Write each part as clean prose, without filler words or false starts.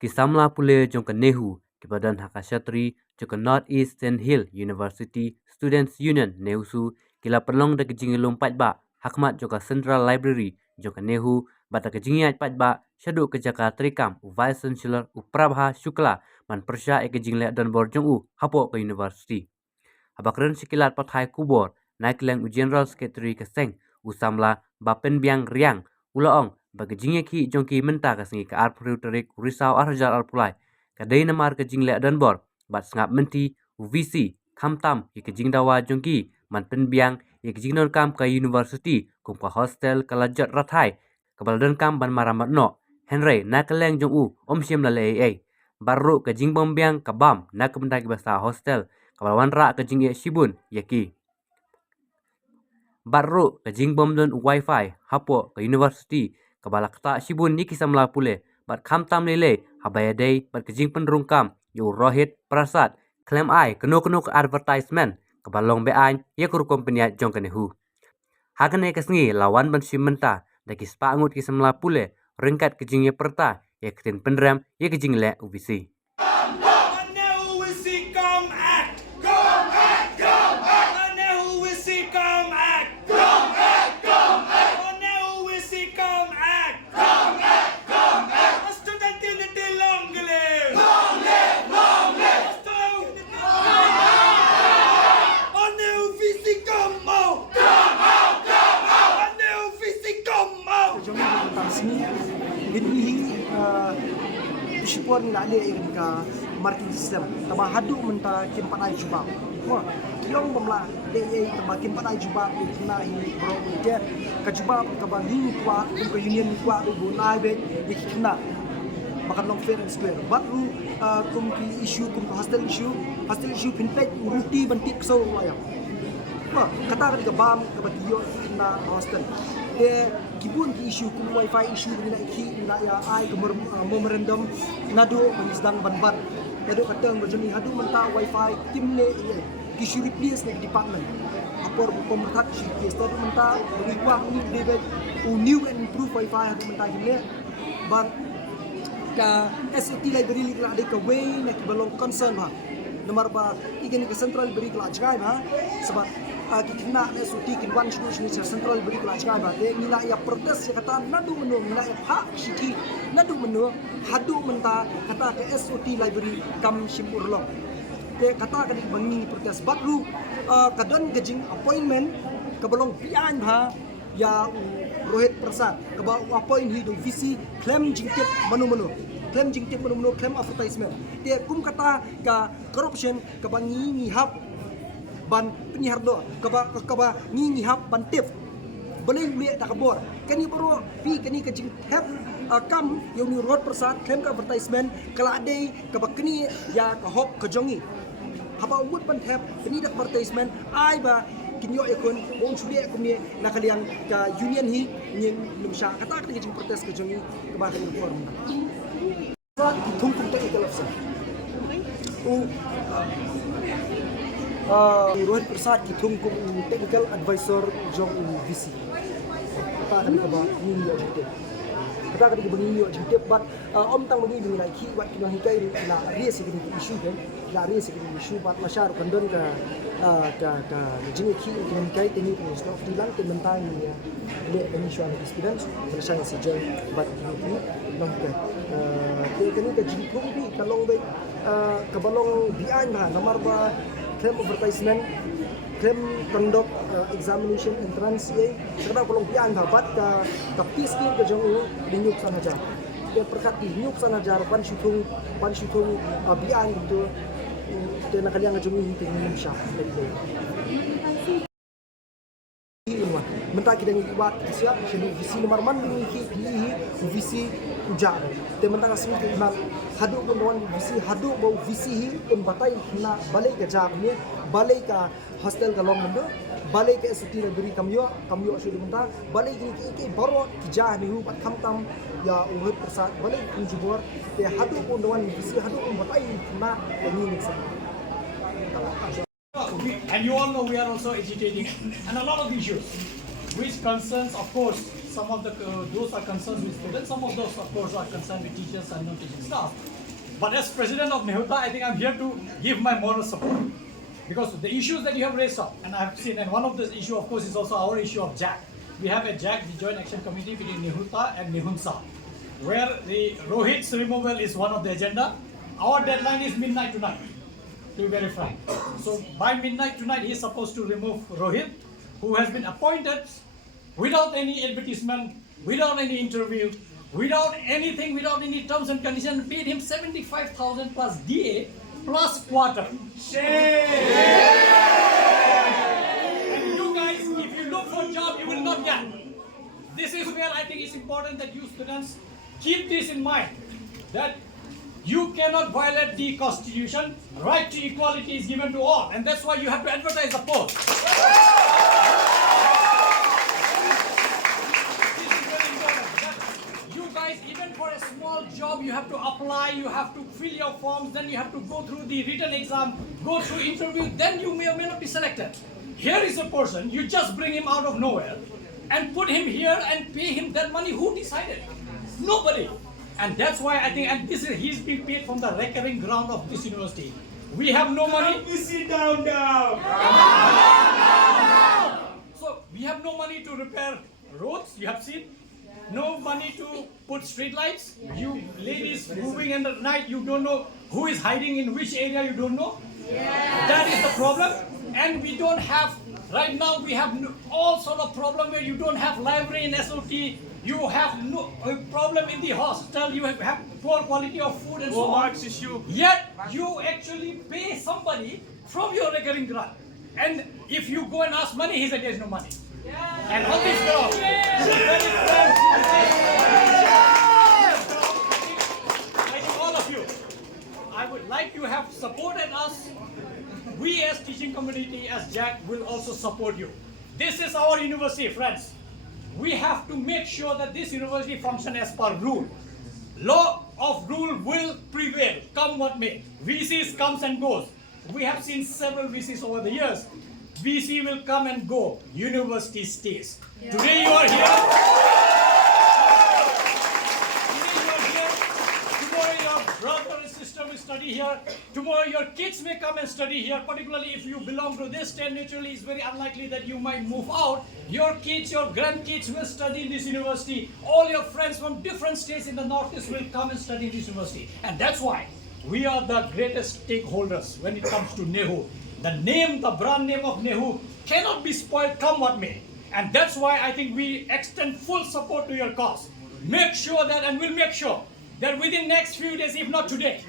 ki samla pule jong ke nehu ki badan hakashatri jong ke North Eastern Hill University Students Union nehusu kila perlong de kejing lompat ba hakmat jong ke Central Library jong ke nehu bata kejingiat pat ba syadu ke jaka trikam Vice Chancellor Uprabha Shukla man persya e kejing le dan bor jong hapo ke university habakren sikilat pathai kubor naiklang General Secretary keseng usamla bapen biang riang ulaong bagi jingye ki jongki menta kasengi ke arpru terik risau arjar arpulai kadai namar ke jingle dan bor bat sengap menti UVC kamtam ki ke jingdawa jongki man pen biang ki ke jingnon kam ke university kum ke hostel kalajat rathai kabal dan kam ban maramat no Henry nakeleng jong om sim la le baru ke jingbom biang kabam nak benda ki basa hostel kabal wanra ke jingye sibun yaki baru ke jingbom don wifi hapo ke university kabala kata sibun ni kisamla pule bat kamtam lele habaya day bat kejing pynrung kam yo rohit prasad Khlem Khlem Advertisement kabalong beh-aiñ ye kur kompenia jong kenehu hakane kesngi lawan ban simenta da kispa angut kisamla pule ringkat kejing ye perta ye ketin penram ye kejing le UVC Syukur ni nak le ke marketing system tama hadu menta kimpanai juba wah kiong bamla de tama kimpanai juba kena ini bro ke ka juba ka bangin kwa ke union kwa be bonai be kena makan long fair and square baru kum ki issue kum hostel issue pinpek ruti bantik so waya wah kata ke bam ke batio kena hostel de kibun ki issue kum wifi issue ni nak ki nak ya ai ke memorandum nado sedang ban nado katang berjani hadu menta wifi timle ki issue replace ni department apor pemerintah ki issue tadi menta beri wang ni de new and improve wifi hadu menta timle ban ka SAT library la de ka way nak balong concern ba nomor ba igani ke central library la jai ba sebab kena SUT kinwan solution central beri kelajai bade nila ya protes ya kata nadu menu nila ya hak siki nadu menu hadu menta kata ke SUT library kam simpurlong te kata ke bangi protes baru kadon gejing appointment ke belong pian ha ya Rohit Prasad ke appoint hi do VC Khlem jingtip menu Khlem jingtip menu Khlem Advertisement te kum kata ka corruption ke bangi ni hab ban penyihardo kaba ngi hap ban tip boleh le tak bor kani bro pi kani ke jing hap kam yang ni Rohit Prasad Khlem Advertisement kala ade kaba kani ya ka hop ke jongi haba umut ban hap kani dak advertisement ai ba kinyo ekon wong suli ek ni nakaliang ka union hi ni lumsha kata ke jing protes ke jongi kaba kani bor thungkum ta ikalafsa Rohit Prasad ki thungkum technical advisor jong VC kata kan ka ba ni yo jite kata kan ka bangi yo jite but om tang bangi bingi lai ki wat ki hikai la ries ki issue kan la ries ki issue but masyar kandon ka jini ki hikai teni ni stock dilang ke mentang ni le ni shwan experience masyar sejauh but ni long ka kini ka jing thungpi kalong be ka balong beh-aiñ ba nomor ba Khlem Advertisement Khlem conduct examination entrance ye serta pelong pian babat ka piski ke jong dinyuk sanajar dia perkat dinyuk sanajar pan syutung beh-aiñ itu dia nak kalian ngajung ini dengan syah lagi mentah kita ni buat siap jadi visi nomor man ni ki visi ujar te mentah asmi ke iman hadu pun visi hadu bau visi pun batai na balik ke jam ni balik ke hostel ke long mendo balik ke SUT library kamyo sudah mentah balik ki baru kijah ni pat kamtam ya Rohit Prasad balik ke jubor te hadu pun visi hadu pun batai na ni and you all know we are also agitating and a lot of issues which concerns of course some of those are concerned with students, some of those of course are concerned with teachers and non-teaching staff. But as president of Nehuta, I think I'm here to give my moral support. Because the issues that you have raised up, and I have seen, and one of the issue of course is also our issue of JAC. We have a JAC, the Joint Action Committee between Nehuta and Nehunsa, where the Rohit's removal is one of the agenda. Our deadline is midnight tonight, to be very frank. So by midnight tonight, he is supposed to remove Rohit, who has been appointed without any advertisement, without any interview, without anything, without any terms and conditions, paid him 75,000 plus DA plus quarter. And you guys, if you look for a job, you will not get. This is where I think it's important that you students keep this in mind, that you cannot violate the constitution. Right to equality is given to all, and that's why you have to advertise the post. This is very important. That you guys, even for a small job, you have to apply, you have to fill your forms, then you have to go through the written exam, go through interview, then you may or may not be selected. Here is a person, you just bring him out of nowhere and put him here and pay him that money. Who decided? Nobody. And that's why I think, and this is, he's being paid from the recurring ground of this university. We have no money. Sit down now. So we have no money to repair roads, you have seen. No money to put street lights. You ladies moving in the night, you don't know who is hiding in which area, you don't know. That is the problem. And we don't have, right now we have all sort of problem where you don't have library in SOT, you have no problem in the hostel, you have poor quality of food and so on. Yet you actually pay somebody from your recurring grant. And if you go and ask money, he said there's no money. And on this ground, I think all of you, I would like you have supported us. We as teaching community, as JAC, will also support you. This is our university, friends. We have to make sure that this university functions as per rule. Law of rule will prevail, come what may. VCs comes and goes. We have seen several VCs over the years. VC will come and go. University stays. Today you are here. Tomorrow your brother and sister will study here. Tomorrow your kids may come and study here. Particularly if you belong to this state, naturally it's very unlikely that you might move out. Your kids, your grandkids will study in this university. All your friends from different states in the Northeast will come and study in this university. And that's why we are the greatest stakeholders when it comes to NEHU. The name, the brand name of NEHU cannot be spoiled, come what may. And that's why I think we extend full support to your cause. Make sure that, and we'll make sure that within next few days, if not today,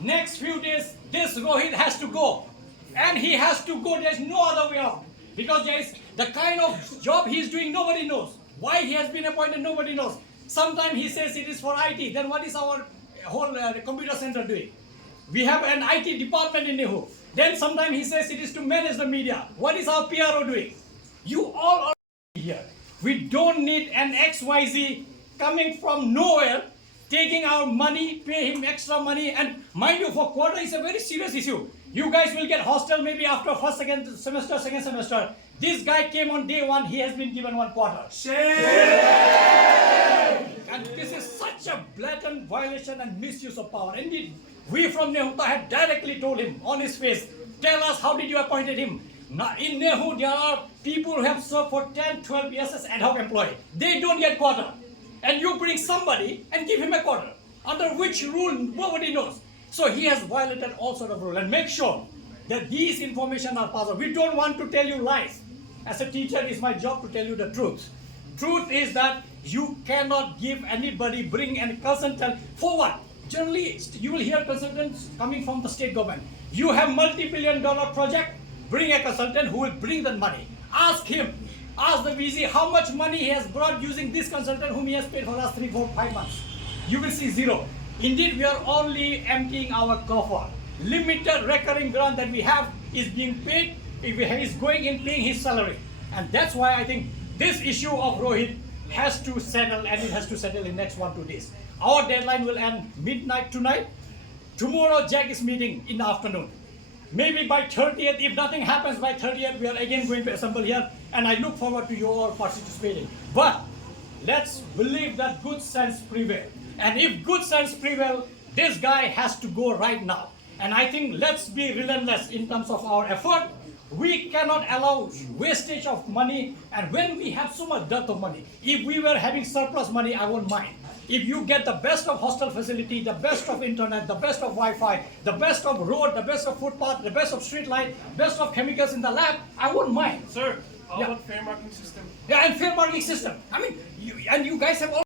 next few days, this Rohit has to go. And he has to go, there's no other way out. Because there is the kind of job he's doing, nobody knows. Why he has been appointed, nobody knows. Sometimes he says it is for IT, then what is our whole computer center doing? We have an IT department in NEHU. Then sometimes he says it is to manage the media. What is our PRO doing? You all are here. We don't need an XYZ coming from nowhere, taking our money, pay him extra money, and mind you, for quarter is a very serious issue. You guys will get hostel maybe after first, second semester. This guy came on day one, he has been given 1 quarter. And this is such a blatant violation and misuse of power. Indeed, we from Nehuta had directly told him on his face, tell us how did you appointed him. Now, in Nehu, there are people who have served for 10, 12 years as ad hoc employee. They don't get quarter. And you bring somebody and give him a quarter. Under which rule, nobody knows. So he has violated all sort of rules. And make sure that these information are passed. We don't want to tell you lies. As a teacher, it's my job to tell you the truth. Truth is that you cannot give anybody, bring any consultant. For what? Generally, you will hear consultants coming from the state government. You have multi-billion-dollar project, bring a consultant who will bring the money. Ask him, ask the VC how much money he has brought using this consultant whom he has paid for the last 3, 4, 5 months. You will see zero. Indeed, we are only emptying our coffer. Limited recurring grant that we have is being paid. He is going in paying his salary. And that's why I think this issue of Rohit has to settle, and it has to settle in next 1, 2 days. Our deadline will end midnight tonight. Tomorrow, JAC is meeting in the afternoon. Maybe by 30th, if nothing happens by 30th, we are again going to assemble here. And I look forward to you all participating. But let's believe that good sense prevail. And if good sense prevail, this guy has to go right now. And I think let's be relentless in terms of our effort. We cannot allow wastage of money, and when we have so much dearth of money, if we were having surplus money, I won't mind. If you get the best of hostel facility, the best of internet, the best of Wi-Fi, the best of road, the best of footpath, the best of street light, best of chemicals in the lab, I won't mind. Sir, how Yeah. about fair marking system? Yeah, and fair marking system. I mean, you guys have all